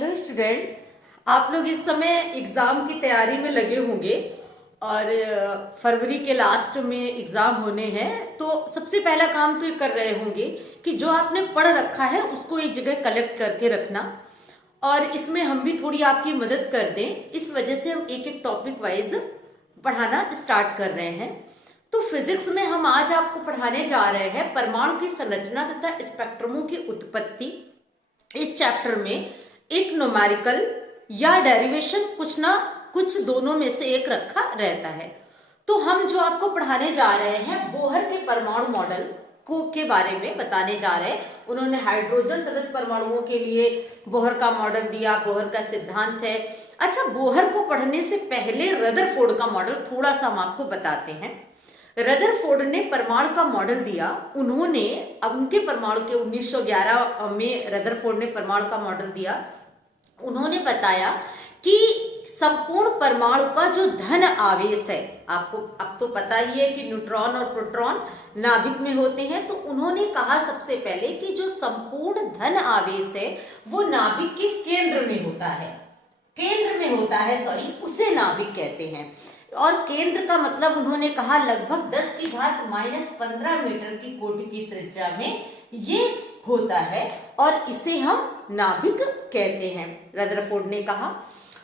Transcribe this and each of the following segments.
Hello student, आप लोग इस समय एग्ज़ाम की तैयारी में लगे होंगे और फरवरी के लास्ट में एग्ज़ाम होने हैं। तो सबसे पहला काम तो ये कर रहे होंगे कि जो आपने पढ़ रखा है उसको एक जगह कलेक्ट करके रखना, और इसमें हम भी थोड़ी आपकी मदद कर दें। इस वजह से हम एक एक टॉपिक वाइज पढ़ाना स्टार्ट कर रहे हैं। तो फिजिक्स में हम आज आपको पढ़ाने जा रहे हैं परमाणु की संरचना तथा स्पेक्ट्रमों की उत्पत्ति। इस चैप्टर में एक न्यूमेरिकल या डेरिवेशन कुछ ना कुछ दोनों में से एक रखा रहता है। तो हम जो आपको पढ़ाने जा रहे हैं बोहर के परमाणु मॉडल को के बारे में बताने जा रहे हैं। उन्होंने हाइड्रोजन सदस्य परमाणुओं के लिए बोहर का मॉडल दिया, बोहर का सिद्धांत है। अच्छा, बोहर को पढ़ने से पहले रदरफोर्ड का मॉडल थोड़ा सा हम आपको बताते हैं। रदरफोर्ड ने परमाणु का मॉडल दिया। उन्होंने अब उनके परमाणु के 1911 में रदरफोर्ड ने परमाणु का मॉडल दिया। उन्होंने बताया कि संपूर्ण परमाणु का जो धन आवेश है, आपको अब तो पता ही है कि न्यूट्रॉन और प्रोटॉन नाभिक में होते हैं। तो उन्होंने कहा सबसे पहले कि जो संपूर्ण धन आवेश है वो नाभिक के केंद्र में होता है, उसे नाभिक कहते हैं। और केंद्र का मतलब उन्होंने कहा लगभग 10⁻⁻15 मीटर की कोटि की त्रिज्या में ये होता है, और इसे हम नाभिक कहते हैं, रदरफोर्ड ने कहा।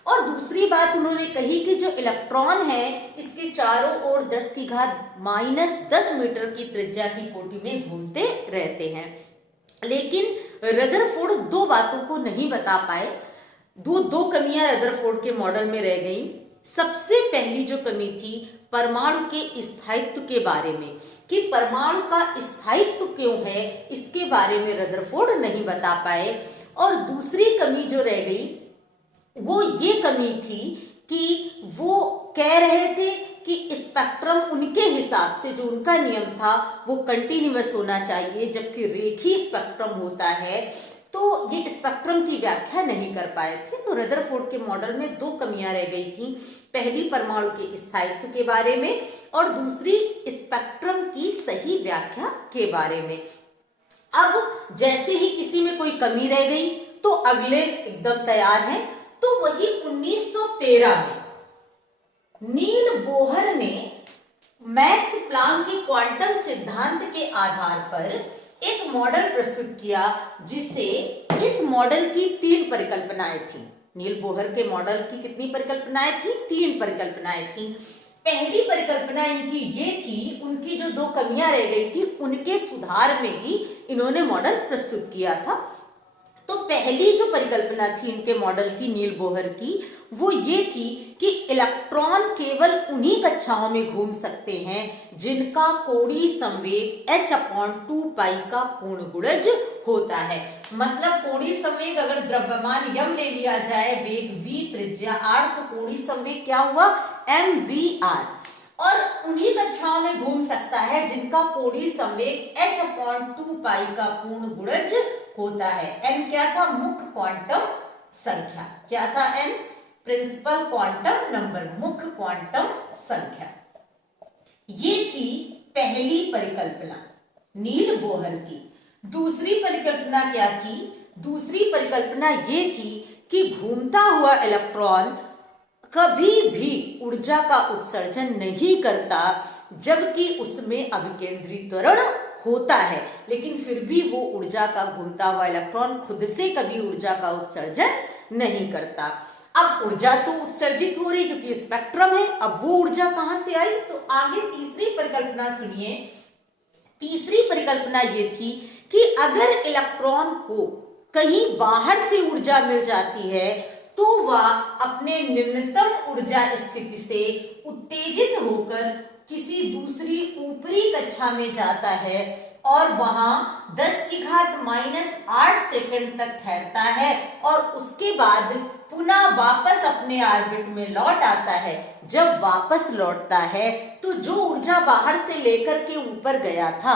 और दूसरी बात उन्होंने कही कि जो इलेक्ट्रॉन है इसके चारों ओर 10⁻10 मीटर की त्रिज्या की कोटि में घूमते रहते हैं। लेकिन रदरफोर्ड दो बातों को नहीं बता पाए। दो कमियां रदरफोर्ड के मॉडल में रह गई। सबसे पहली जो कमी थी परमाणु के स्थायित्व के बारे में, कि परमाणु का स्थायित्व क्यों है इसके बारे में रदरफोर्ड नहीं बता पाए। और दूसरी कमी जो रह गई वो ये कमी थी कि वो कह रहे थे कि स्पेक्ट्रम उनके हिसाब से, जो उनका नियम था वो कंटिन्यूअस होना चाहिए, जबकि रेखीय स्पेक्ट्रम होता है। तो ये स्पेक्ट्रम की व्याख्या नहीं कर पाए थे। तो रदरफोर्ड के मॉडल में दो कमियां रह गई थी, पहली परमाणु के स्थायित्व के बारे में और दूसरी स्पेक्ट्रम की सही व्याख्या के बारे में। अब जैसे ही किसी में कोई कमी रह गई तो अगले एकदम तैयार हैं। तो वही 1913 में नील बोहर ने मैक्स प्लांक के क्वांटम सिद्धांत के आधार पर एक मॉडल प्रस्तुत किया, जिसे इस मॉडल की 3 परिकल्पनाएं थी। नील बोहर के मॉडल की कितनी परिकल्पनाएं थी? 3 परिकल्पनाएं थी। पहली परिकल्पना इनकी ये थी, उनकी जो 2 कमियां रह गई थी उनके सुधार में ही इन्होंने मॉडल प्रस्तुत किया था। तो पहली जो परिकल्पना थी इनके मॉडल की, नील बोहर की, वो ये थी कि इलेक्ट्रॉन केवल उन्हीं कक्षाओं में घूम सकते हैं जिनका कोणीय संवेग h/2π का पूर्ण गुणज होता है। मतलब कोणीय संवेग अगर द्रव्यमान m ले लिया जाए, वेग v, त्रिज्या r, तो कोणीय संवेग क्या हुआ? mvr। और उन्हीं कक्षाओं में घूम सकता है जिनका कोणीय संवेग h/2π का पूर्ण गुणज होता है। n क्या था? मुख्य क्वांटम संख्या। क्या था n? प्रिंसिपल क्वांटम नंबर, मुख्य क्वांटम संख्या। ये थी पहली परिकल्पना नील बोहर की। दूसरी परिकल्पना क्या थी? दूसरी परिकल्पना ये थी कि घूमता हुआ इलेक्ट्रॉन कभी भी ऊर्जा का उत्सर्जन नहीं करता, जबकि उसमें अभिकेंद्रीकरण होता है, लेकिन फिर भी वो ऊर्जा का, घूमता हुआ इलेक्ट्रॉन खुद से कभी ऊर्जा का उत्सर्जन नहीं करता। अब ऊर्जा तो उत्सर्जित हो रही क्योंकि स्पेक्ट्रम है, अब वो ऊर्जा कहां से आई? तो आगे तीसरी परिकल्पना सुनिए। तीसरी परिकल्पना ये थी कि अगर इलेक्ट्रॉन को कहीं बाहर से ऊर्जा मिल जाती है तो वह अपने निम्नतम ऊर्जा स्थिति से उत्तेजित होकर किसी दूसरी ऊपरी कक्षा में जाता है और वहां 10⁻⁸ सेकंड तक ठहरता है और उसके बाद पुनः वापस अपने ऑर्बिट में लौट आता है। जब वापस लौटता है तो जो ऊर्जा बाहर से लेकर के ऊपर गया था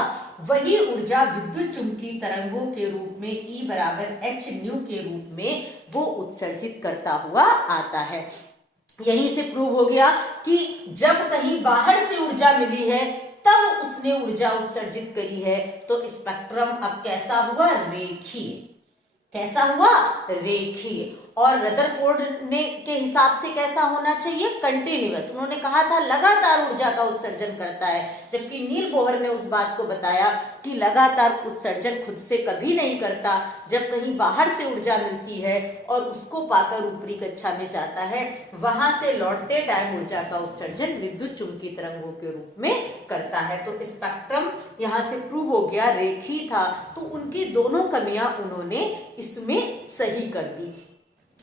वही ऊर्जा विद्युत चुंबकीय तरंगों के रूप में E = hν के रूप में वो उत्सर्जित करता हुआ आता है। यहीं से प्रूव हो गया कि जब कहीं बाहर से ऊर्जा मिली है तब उसने ऊर्जा उत्सर्जित करी है। तो स्पेक्ट्रम अब कैसा हुआ? रेखीय। कैसा हुआ? रेखीय। और रदरफोर्ड ने के हिसाब से कैसा होना चाहिए, कंटिन्यूअस। उन्होंने कहा था लगातार ऊर्जा का उत्सर्जन करता है, जबकि नील बोहर ने उस बात को बताया कि लगातार उत्सर्जन खुद से कभी नहीं करता, जब कहीं बाहर से ऊर्जा मिलती है और उसको पाकर ऊपरी कक्षा में जाता है, वहां से लौटते टाइम ऊर्जा का उत्सर्जन विद्युत चुंबकीय तरंगों के रूप में करता है। तो स्पेक्ट्रम यहाँ से प्रूव हो गया, रेखी था, तो उनकी दोनों कमियां उन्होंने इसमें सही कर दी।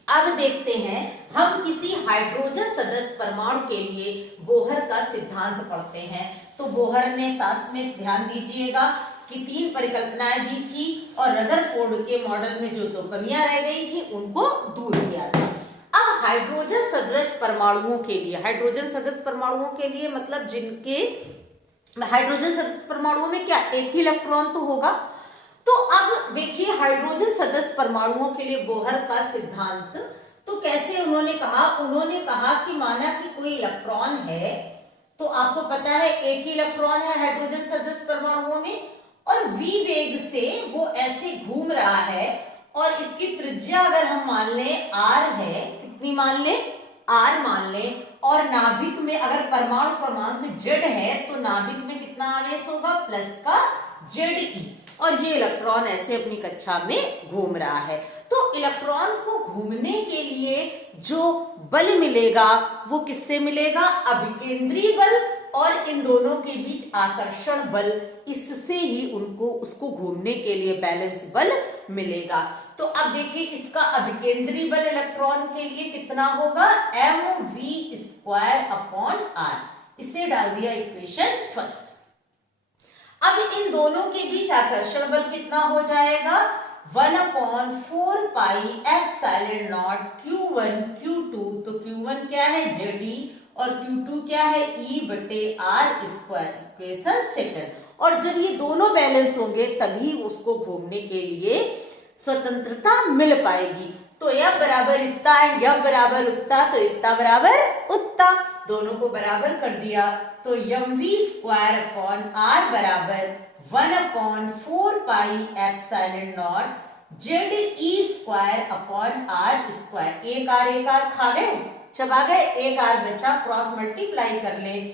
अब देखते हैं हम किसी हाइड्रोजन सदस्य परमाणु के लिए बोहर का सिद्धांत पढ़ते हैं। तो बोहर ने साथ में ध्यान दीजिएगा कि 3 परिकल्पनाएं दी थी और रदरफोर्ड के मॉडल में जो 2 कमियां रह गई थी उनको दूर किया था। अब हाइड्रोजन सदस्य परमाणुओं के लिए, हाइड्रोजन सदस्य परमाणुओं के लिए मतलब जिनके हाइड्रोजन सदस्य परमाणुओं में क्या एक ही इलेक्ट्रॉन तो होगा। तो अब देखिए हाइड्रोजन सदस्य परमाणुओं के लिए बोहर का सिद्धांत तो कैसे उन्होंने कहा कि माना कि कोई इलेक्ट्रॉन है, तो आपको पता है एक ही इलेक्ट्रॉन है हाइड्रोजन सदस्य परमाणुओं में और v वेग से वो ऐसे घूम रहा है और इसकी त्रिज्या अगर हम मान लें r है, कितनी मान लें, r मान लें, और नाभिक में अगर परमाणु क्रमांक z है तो नाभिक में कितना आवेश होगा, प्लस का Ze, और ये इलेक्ट्रॉन ऐसे अपनी कक्षा में घूम रहा है। तो इलेक्ट्रॉन को घूमने के लिए जो बल मिलेगा वो किससे मिलेगा, अभिकेंद्री बल और इन दोनों के बीच आकर्षण बल, इससे ही उसको घूमने के लिए बैलेंस बल मिलेगा। तो अब देखिए इसका अभिकेंद्री बल इलेक्ट्रॉन के लिए कितना होगा, mv²/r। इसे डाल दिया इक्वेशन फर्स्ट। अब इन दोनों के बीच आकर्षण बल कितना हो जाएगा, 1/4 pi epsilon not Q1 Q2। तो Q1 क्या है, Ze, और Q2 क्या है, E/r²। Equation second. और जब ये दोनों बैलेंस होंगे तभी उसको घूमने के लिए स्वतंत्रता मिल पाएगी। तो यह बराबर इतना एंड यह बराबर उतना, तो इतना बराबर उतना, दोनों को बराबर कर दिया। तो mv²/r बराबर 1/4 पाई एप्सिलॉन नॉट Ze²/r²। एक आर खा गए, चबा गए, एक आर बचा, क्रॉस मल्टीप्लाई कर ले।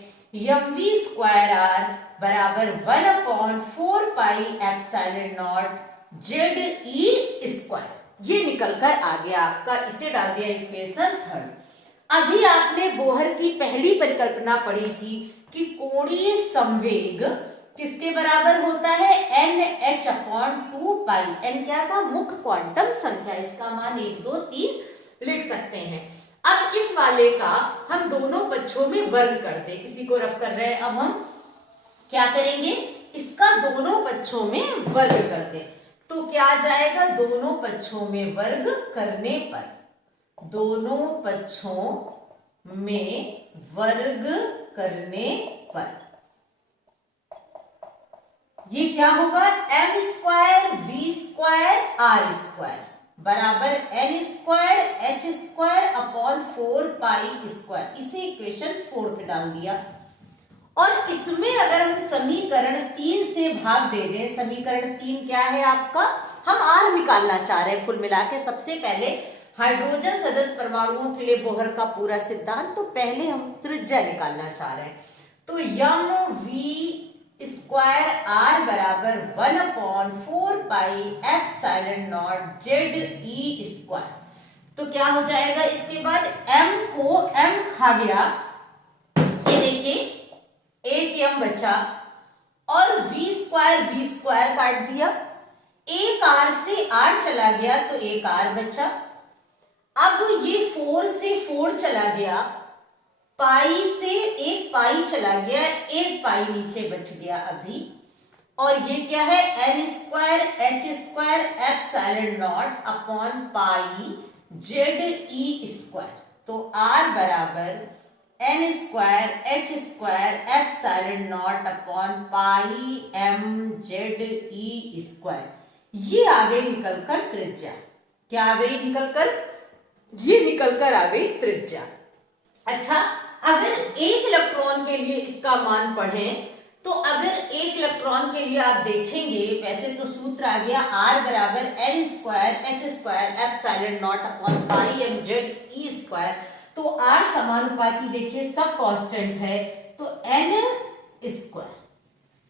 mv²r बराबर 1/4 पाई एप्सिलॉन नॉट Ze²। ये निकल कर आ गया आपका, इसे डाल दिया इक्वेशन थर्ड। अभी आपने बोहर की पहली परिकल्पना पढ़ी थी कि कोणीय संवेग किसके बराबर होता है, NH/2 पाई। n क्या था, मुख्य क्वांटम संख्या, इसका मान 1 2 3 लिख सकते हैं। अब इस वाले का हम दोनों पक्षों में वर्ग कर दे, इसी को रफ कर रहे हैं। अब हम क्या करेंगे, इसका दोनों पक्षों में वर्ग कर दे, तो क्या आ जाएगा, दोनों पक्षों में वर्ग करने पर, दोनों पक्षों में वर्ग करने पर ये क्या होगा, m²v²r² बराबर n²h²/4 पाई स्क्वायर। इसे इक्वेशन फोर्थ डाल दिया। और इसमें अगर हम समीकरण 3 से भाग दे दें, समीकरण 3 क्या है आपका, हम r निकालना चाह रहे हैं कुल मिला के। सबसे पहले हाइड्रोजन सदस्य परमाणुओं के लिए बोहर का पूरा सिद्धांत, तो पहले हम त्रिज्या निकालना चाह रहे हैं। तो mv²r बराबर 1/4 पाई एप्सिलॉन नॉट Ze²। तो क्या हो जाएगा, इसके बाद m को m खा गया, ये देखिए एक m बचा, और v² काट दिया, एक r से r चला गया तो एक r बचा। अब ये 4 से 4 चला गया, पाई से एक पाई चला गया, एक पाई नीचे बच गया अभी, और ये क्या है, n²h² epsilon not upon pi Ze²। तो r बराबर n²h² epsilon not upon pi mZe²। ये आ गई निकलकर त्रिज्या। क्या आ गई निकलकर, ये निकलकर आ गई त्रिज्या। अच्छा, अगर एक इलेक्ट्रॉन के लिए इसका मान पढ़ें तो अगर एक इलेक्ट्रॉन के लिए आप देखेंगे, वैसे तो सूत्र आ गया R बराबर L square H square epsilon not upon pi M Z E square. तो R समानुपाती देखिए सब कांस्टेंट है, तो N स्क्वायर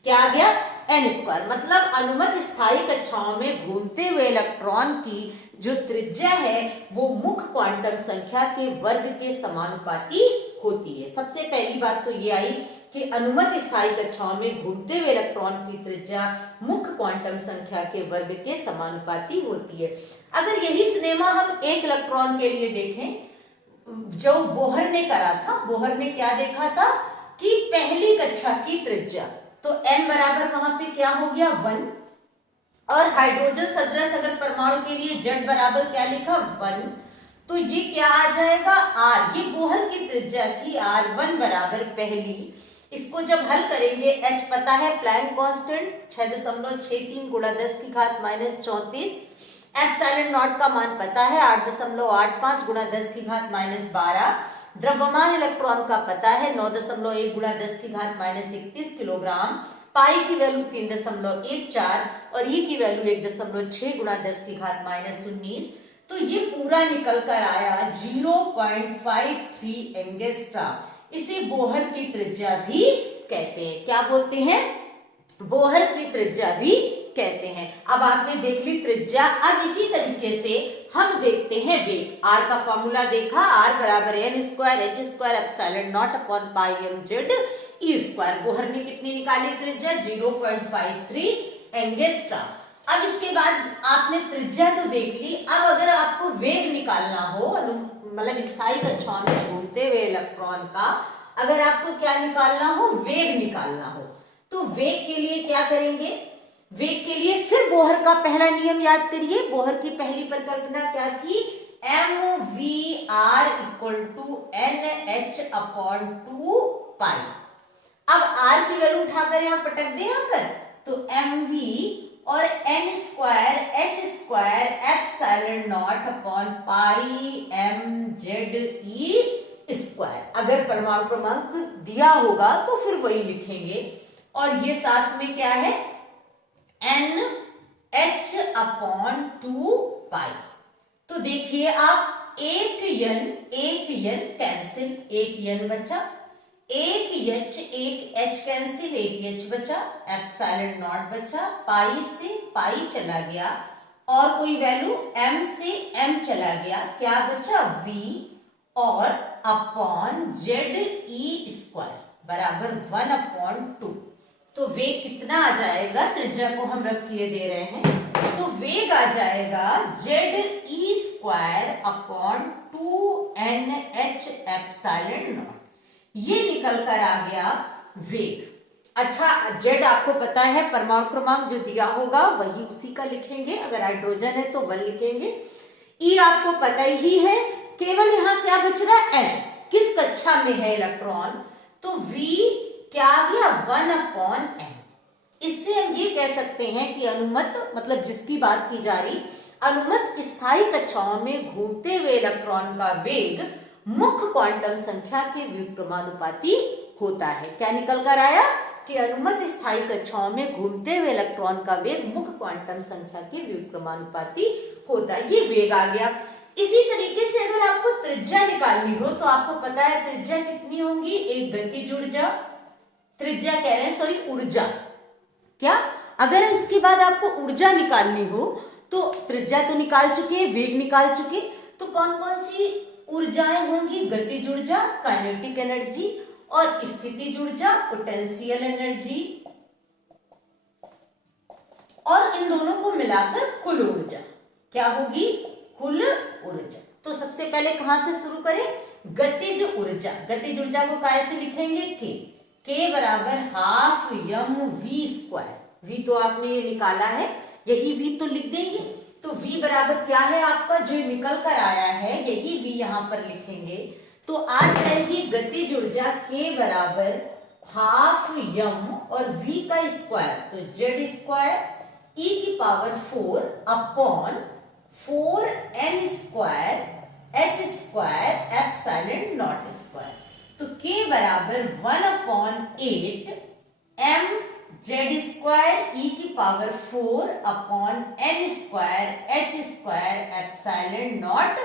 क्या आ गया, N स्क्वायर। मतलब अनुमत स्थायी कक्षाओं में घूमते हुए इलेक्ट्रॉन की जो त्रिज्या है वो मुख्य क्वांटम संख्या के वर्ग के समानुपाती होती है। सबसे पहली बात तो ये आई कि अनुमत स्थायी कक्षाओं में घूमते हुए इलेक्ट्रॉन की त्रिज्या मुख्य क्वांटम संख्या के वर्ग के समानुपाती होती है। अगर यही सिनेमा हम एक इलेक्ट्रॉन के लिए देखें जो बोहर ने करा था, बोहर ने क्या देखा था कि पहली कक्षा की त्रिज्या, तो n बराबर वहां पे क्या हो गया 1, और हाइड्रोजन सदृश अगर परमाणु के लिए Z बराबर क्या लिखा 1, तो ये क्या आ जाएगा R, ये बोहर की त्रिज्या थी R, 1 बराबर पहली। इसको जब हल करेंगे H पता है प्लैंक कांस्टेंट 6.63 गुणा 10 की घात -34, एप्सिलॉन नॉट का मान पता है 8.85 गुणा 10 की घात -12, द्रव्यमान इलेक्ट्रॉन का पता है 9.1 गुणा 10 की घात -31 किलोग्राम, पाई की वैल्यू 3.14 और ई की वैल्यू 1.6 गुणा 10 की घात -19। तो ये पूरा निकल कर आया 0.53 एंगस्ट्रॉम। इसे बोहर की त्रिज्या भी कहते हैं। क्या बोलते हैं, बोहर की त्रिज्या भी कहते हैं। अब आपने देख ली त्रिज्या, अब इसी तरीके से हम देखते हैं वेग। R का फॉर्मूला देखा, R बराबर N square H square epsilon not upon pi M Z E square. Bohr ने कितनी निकाली त्रिज्या 0.53 एंगस्ट्रॉम। अब इसके बाद आपने त्रिज्या तो देख ली, अब अगर आपको वेग निकालना हो, मतलब स्थायी कक्षाओं में घूमते हुए इलेक्ट्रॉन का अगर आपको क्या निकालना हो, वेग निकालना हो, तो वेग के लिए क्या करेंगे, वेग के लिए फिर बोहर का पहला नियम याद करिए। बोहर की पहली परिकल्पना क्या थी, mv r equal to nh upon 2 pi. अब r की वैल्यू उठाकर यहां पटक दे आकर, तो mv और n square h square epsilon not upon pi M Z E square. अगर परमाणु क्रमांक दिया होगा तो फिर वही लिखेंगे, और ये साथ में क्या है n h अपॉन 2 पाई। तो देखिए आप एक n कैंसिल, एक n बचा, एक h कैंसिल, एक h बचा, एप्सिलॉन नॉट बचा, पाई से पाई चला गया और कोई वैल्यू m से m चला गया, क्या बचा v और अपॉन जेड ई स्क्वायर बराबर 1/2। तो वेग कितना आ जाएगा, त्रिज्या को हम रख किए दे रहे हैं, तो वेग आ जाएगा Z E square upon 2nh epsilon not. ये निकल कर आ गया वेग। अच्छा, जेड आपको पता है, परमाणु क्रमांक जो दिया होगा वही उसी का लिखेंगे, अगर हाइड्रोजन है तो 1 लिखेंगे। ई आपको पता ही है, केवल यहाँ क्या बच रहा है n, किस कक्षा में है इलेक्ट्रॉन, तो v क्या आ गया 1/n। इससे हम ये कह सकते हैं कि अनुमत, मतलब जिसकी बात की जा रही, अनुमत स्थायी कक्षाओं में घूमते हुए इलेक्ट्रॉन का वेग मुख्य क्वांटम संख्या के व्युत्क्रमानुपाती होता है। क्या निकल कर आया कि अनुमत स्थायी कक्षाओं में घूमते हुए इलेक्ट्रॉन का वेग मुख्य क्वांटम संख्या के व्युत्क्रमानुपाती होता है। ये वेग आ गया। इसी तरीके से अगर आपको त्रिज्या निकालनी हो तो आपको पता है त्रिज्या कितनी होगी, एक गतिज ऊर्जा, त्रिज्या कह रहे हैं सॉरी ऊर्जा, क्या अगर इसके बाद आपको ऊर्जा निकालनी हो तो त्रिज्या तो निकाल चुके, वेग निकाल चुके, तो कौन कौन सी ऊर्जाएं होंगी, गतिज ऊर्जा काइनेटिक एनर्जी और स्थितिज ऊर्जा पोटेंशियल एनर्जी, और इन दोनों को मिलाकर कुल ऊर्जा क्या होगी, कुल ऊर्जा। तो सबसे पहले कहां से शुरू करें, गतिज ऊर्जा। गतिज ऊर्जा को कैसे लिखेंगे, k बराबर हाफ यम v स्क्वायर। v तो आपने निकाला है, यही v तो लिख देंगे, तो v बराबर क्या है आपका जो निकल कर आया है, यही v यहां पर लिखेंगे, तो आ जाएगी गतिज ऊर्जा k बराबर हाफ यम और v का स्क्वायर, तो z स्क्वायर e की power 4 upon 4n square h square epsilon not square. तो k बराबर 1/8 एम जेड स्क्वायर ई की power 4 upon N square H square epsilon not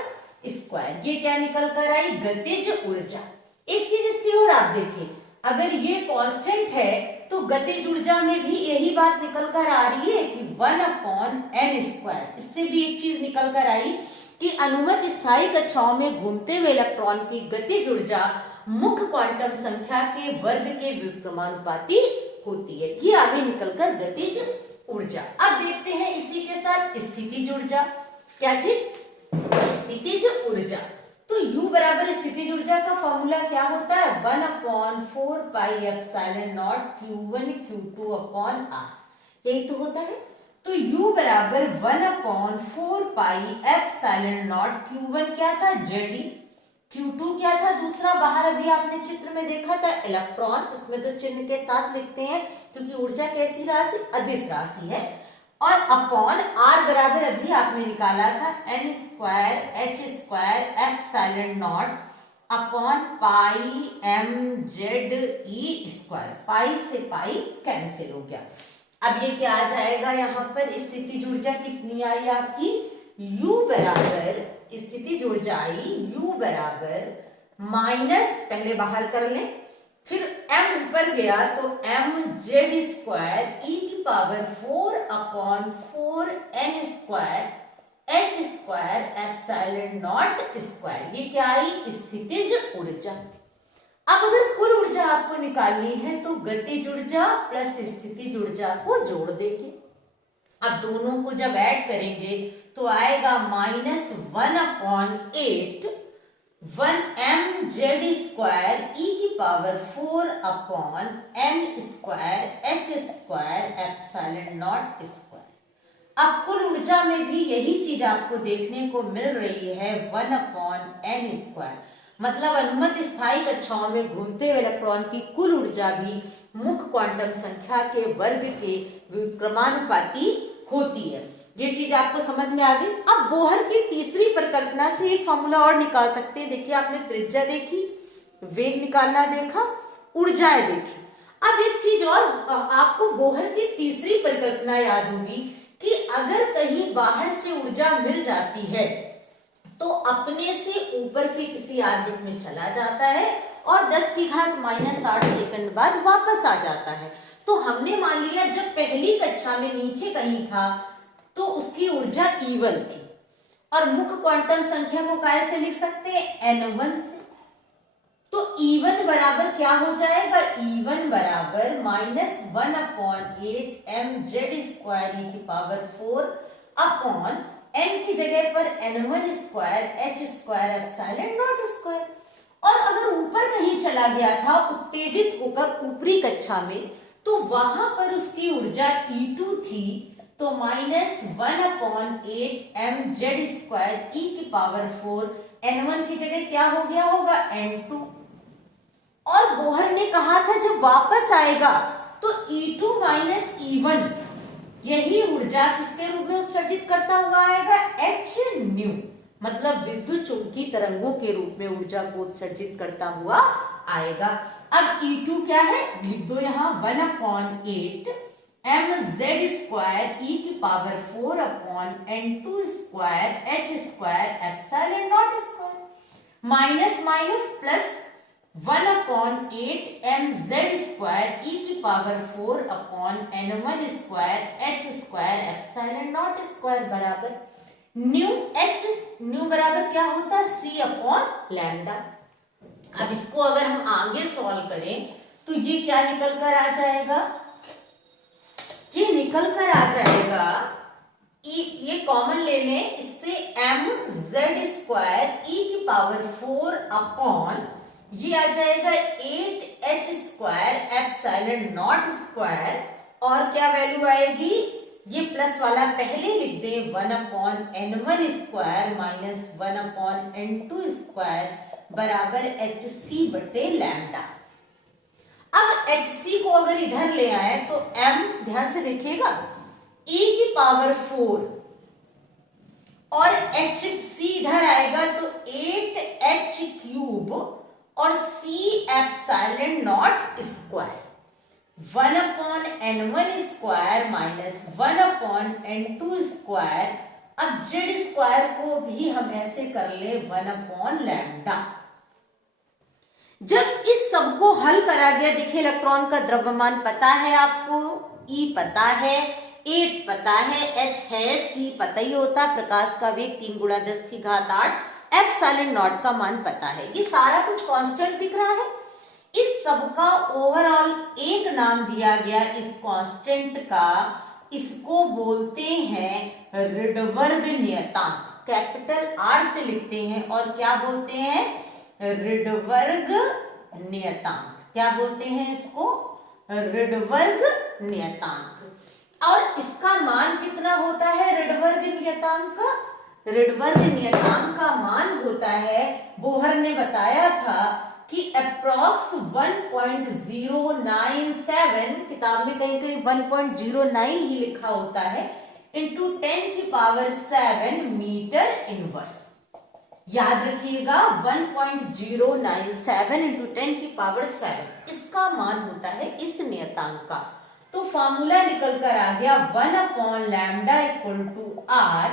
square. ये क्या निकल कर आई? गतिज ऊर्जा। एक चीज इससे और आप देखिए, अगर ये कांस्टेंट है तो गतिज ऊर्जा में भी यही बात निकल कर आ रही है कि 1 अपॉन एन स्क्वायर। इससे भी एक चीज निकल कर आई कि अनुमत स्थायी कक्षाओं में घूमते हुए इलेक्ट्रॉन की गतिज ऊर्जा मुख्य क्वांटम संख्या के वर्ग के व्युत्क्रमानुपाती होती है। ये आगे निकलकर गतिज ऊर्जा। अब देखते हैं इसी के साथ स्थितिज ऊर्जा। क्या चीज? स्थितिज ऊर्जा। तो U बराबर स्थितिज ऊर्जा का फॉर्मूला क्या होता है? 1 upon 4 pi epsilon not Q1 Q2 upon R। यही तो होता है। तो U बराबर 1 upon 4 pi epsilon not Q1 क्या था? Ze। Q2 क्या था? दूसरा बाहर अभी आपने चित्र में देखा था इलेक्ट्रॉन, इसमें तो चिन्ह के साथ लिखते हैं क्योंकि ऊर्जा कैसी राशि? अदिश राशि है। और अपॉन R बराबर अभी आपने निकाला था n square H square epsilon not upon pi m Z E square. Pi से पाई कैंसिल हो गया। अब ये क्या आ जाएगा? यहाँ पर स्थितिज ऊर्जा कितनी आई आपकी? U बराबर स्थितिज ऊर्जा आई U बराबर माइनस, पहले बाहर कर लें, फिर m ऊपर गया तो m जेड स्क्वायर ई की power 4 upon 4 N square H square epsilon not square. ये क्या आई? स्थितिज ऊर्जा। अब अगर कुल ऊर्जा आपको निकालनी है तो गतिज ऊर्जा प्लस स्थितिज ऊर्जा को जोड़ देंगे। अब दोनों को जब ऐड करेंगे तो आएगा -1 upon 8 1 m Z square E की power 4 upon N square H square epsilon not square. अब कुल ऊर्जा में भी यही चीज आपको देखने को मिल रही है 1 अपॉन एन स्क्वायर। मतलब अनुमत स्थायी कक्षाओं में घूमते हुए इलेक्ट्रॉन की कुल ऊर्जा भी मुख्य क्वांटम संख्या के वर्ग के व्युत्क्रमानुपाती होती है। ये चीज आपको समझ में आ गई। अब बोहर की तीसरी परिकल्पना से एक फॉर्मूला और निकाल सकते हैं। देखिए, आपने त्रिज्या देखी, वेग निकालना देखा, ऊर्जाएं देखी। अब एक चीज और आपको बोहर की तीसरी परिकल्पना याद होगी कि अगर कहीं बाहर से ऊर्जा मिल जाती है तो अपने से ऊपर के किसी ऑर्बिट में चला जाता है और 10 की घात -8 सेकंड बाद वापस आ जाता है। तो हमने मान लिया जब पहली कक्षा में नीचे कहीं था तो उसकी ऊर्जा E1 थी और मुख्य क्वांटम संख्या को कैसे लिख सकते हैं? N1 से। तो E1 बराबर क्या हो जाएगा? E1 बराबर -1 upon 8 m Z square E की पावर 4 अपॉन n की जगह पर N1 square h square epsilon not square. और अगर ऊपर कहीं चला गया था उत्तेजित होकर ऊपरी कक्षा में तो वहां पर उसकी ऊर्जा E2 थी। तो -1 upon 8 m Z square E की पावर 4 N1 की जगह क्या हो गया होगा? N2। और बोहर ने कहा था जब वापस आएगा तो E2 माइनस E1 यही ऊर्जा किसके रूप में उत्सर्जित करता हुआ आएगा? h new. मतलब विद्युत चुंबकीय तरंगों के रूप में ऊर्जा को उत्सर्जित करता हुआ आएगा। अब E2 क्या है? लिख दो यहाँ 1 upon 8 m Z square E की power 4 upon N2 square h square epsilon not square minus minus plus 1 upon 8 m Z square E की power 4 upon N1 square h square epsilon not square बराबर nu. h nu बराबर क्या होता है? c upon lambda. अब इसको अगर हम आगे सॉल्व करें तो ये क्या निकल कर आ जाएगा? ये निकल कर आ जाएगा, ये कॉमन ले लें, इससे m जेड स्क्वायर ई की पावर 4 अपॉन ये आ जाएगा 8h square epsilon not square और क्या वैल्यू आएगी? ये प्लस वाला पहले लिख दें 1 upon N1 square minus 1 upon N2 square बराबर hc बटे लैम्डा। अब hc को अगर इधर ले आए तो m, ध्यान से देखिएगा, e की पावर 4 और hc इधर आएगा तो 8h क्यूब और c epsilon not square. 1/n1² minus 1/n2²। अब जेड स्क्वायर को भी हम ऐसे कर ले 1/λ। जब इस सब को हल करा गया, देखिए इलेक्ट्रॉन का द्रव्यमान पता है आपको, E पता है, 8 पता है, H है, C पता ही होता, प्रकाश का वेग 3 × 10⁸ एप्सिलॉन नॉट का मान पता है। ये सारा कुछ कांस्टेंट दिख रहा है। इस सब का ओवरऑल एक नाम दिया गया इस कांस्टेंट का, इसको बोलते हैं रिडबर्ग नियतांक। कैपिटल R से लिखते हैं और क्या बोलते हैं? रिडबर्ग नियतांक। क्या बोलते हैं इसको? रिडबर्ग नियतांक। और इसका मान कितना होता है रिडबर्ग नियतांक का? रिडबर्ग नियतांक का मान होता है, बोहर ने बताया था कि अप्रॉक्स 1.097, किताब में कहीं कहीं 1.09 ही लिखा होता है, इंटू 10⁷ मीटर इनवर्स। याद रखिएगा 1.097 इंटू 10⁷, इसका मान होता है इस नियतांक का। तो फॉर्मूला निकल कर आ गया 1/λ = R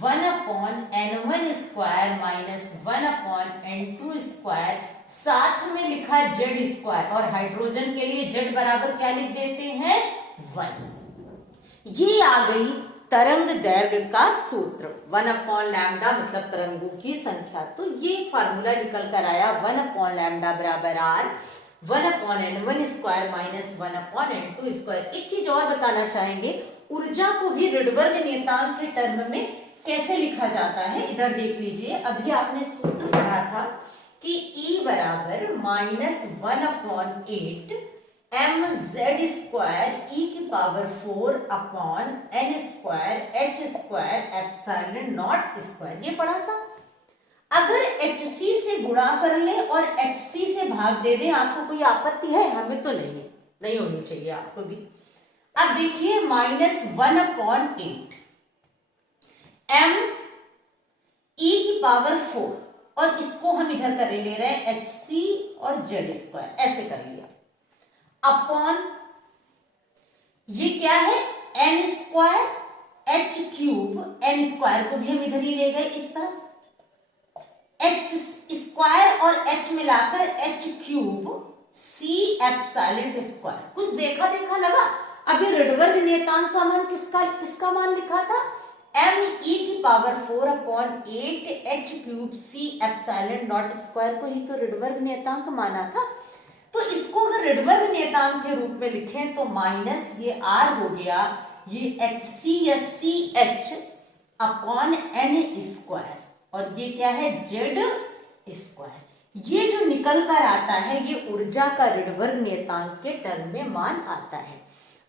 1/n1² माइनस 1/n2², साथ में लिखा Z² और हाइड्रोजन के लिए Z बराबर क्या लिख देते हैं? 1। ये आ गई तरंग दैर्घ्य का सूत्र। 1/λ मतलब तरंगों की संख्या। तो ये फार्मूला निकल कर आया 1/λ बराबर R 1/n1² माइनस 1/n2²। एक चीज और बताना चाहेंगे, ऊर्जा को भी रिडबर्ग नियतांक के टर्म में कैसे लिखा जाता है, इधर देख लीजिए। अभी आपने सूत्र पढ़ा था कि E बराबर -1/8 mz² e⁴n² h²एप्सिलॉन नॉट², ये पढ़ा था। अगर HC से गुणा कर ले और HC से भाग दे दें, आपको कोई आपत्ति है? हमें तो नहीं है, नहीं होनी चाहिए आपको भी। अब देखिए -1/8 m e⁴, और इसको हम इधर कर ले रहे हैं HC और Z², ऐसे कर लिया, अपॉन ये क्या है n² h³ n² को भी हम इधर ही ले गए इस तरफ, h² और h मिलाकर h³ c एप्सिलॉन²। कुछ देखा देखा लगा? अभी रिडबर्ग नियतांक का मान किसका मान लिखा था? me⁴/8 h³ c एप्सिलॉन² को ही तो रिडबर्ग नियतांक माना था। तो इसको अगर रिडबर्ग नियतांक के रूप में लिखें तो माइनस ये R हो गया, ये HC या CH अपॉन n², और ये क्या है? Z²। ये जो निकल कर आता है ये ऊर्जा का रिडबर्ग नियतांक के टर्म में मान आता है।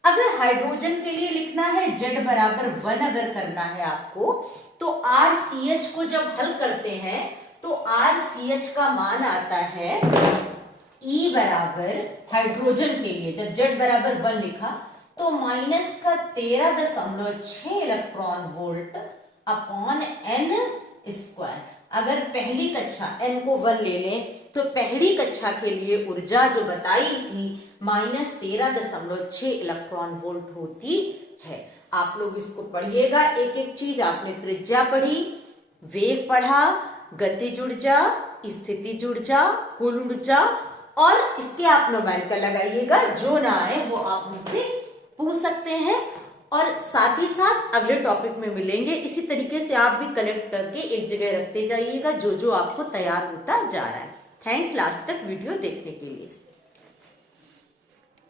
अगर हाइड्रोजन के लिए लिखना है Z बराबर 1 अगर करना है आपको, तो RCH को जब हल करते हैं तो RCH का मान आता है E बराबर, हाइड्रोजन के लिए जब Z बराबर 1 लिखा तो -13.6 इलेक्ट्रॉन वोल्ट अपॉन n²। अगर पहली कक्षा n को 1 ले लें तो पहली कक्षा के लिए ऊर्जा जो बताई थी -13.6 इलेक्ट्रॉन वोल्ट होती है। आप लोग इसको पढ़िएगा, एक एक चीज। आपने त्रिज्या पढ़ी, वेग पढ़ा, गतिज ऊर्जा, स्थितिज ऊर्जा, कुल ऊर्जा, और इसके आप न्यूमेरिकल लगाइएगा। जो ना आए वो आप हमसे पूछ सकते हैं, और साथ ही साथ अगले टॉपिक में मिलेंगे। इसी तरीके से आप भी कलेक्ट करके एक जगह रखते जाइएगा जो जो आपको तैयार होता जा रहा है। थैंक्स लास्ट तक वीडियो देखने के लिए।